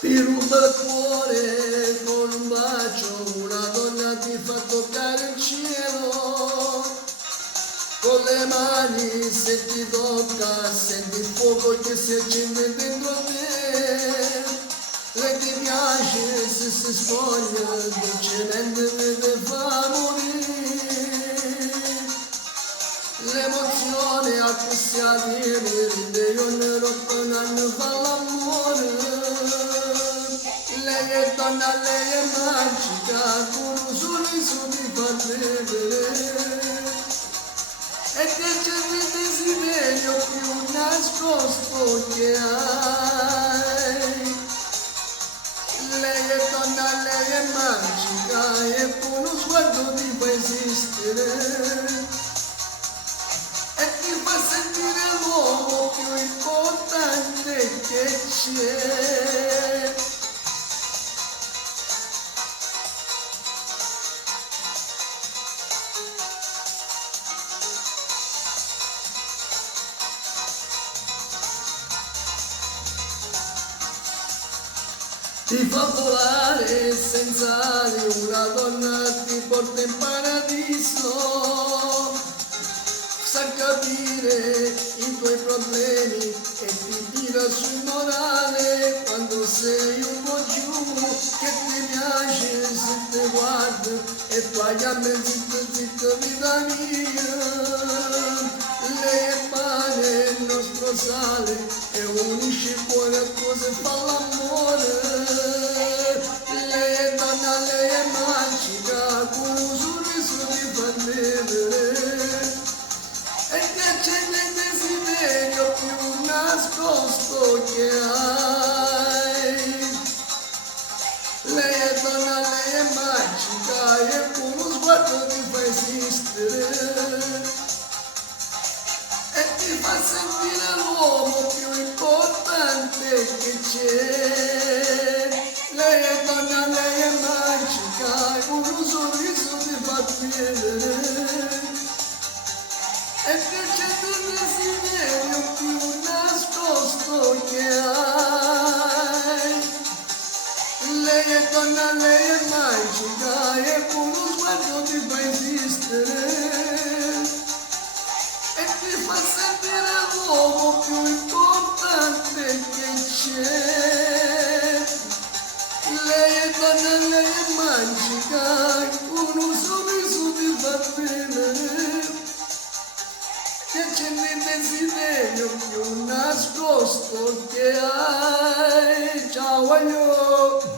Ti ruba il cuore con un bacio, una donna ti fa toccare il cielo. Con le mani se ti tocca, senti il fuoco che si accende dentro te. Lei ti piace se si spoglia, dolcemente te fa morire. L'emozione a cui si arriva, io ne rotto fa l'amore. Lei è donna, lei è magica, con un sorriso ti fa vedere. E che c'è il desiderio più nascosto che hai. Lei è donna, lei è magica e con uno sguardo ti fa esistere. E ti fa sentire l'uomo più importante che c'è. Ti fa volare senza ali, una donna ti porta in paradiso, sa capire i tuoi problemi e ti tira sul morale quando sei un po' giù, che ti piace se ti guarda e tu hai gambe zitto zitto vita mia. Lei è pane, il nostro sale e unisce il cuore a cose fa l'amore. Lei è donna, lei è magica, con un sorriso ti fa vedere. E che c'è nel desiderio più nascosto che hai. Lei è donna, lei è magica e con uno sguardo ti fa esistere. E ti fa sentire l'uomo più importante che c'è. Lei è donna, lei è magica e con un sorriso ti fa vedere. E che c'è il desiderio più nascosto che hai. Lei è donna, lei è magica e con uno sguardo ti fa esistere. E ti fa sentire l'uomo più importante che c'è. Lei è donna, lei è magica e con un sorriso ti fa vedere. Che c'è nel desiderio più nascosto che hai. Ciao, aglio!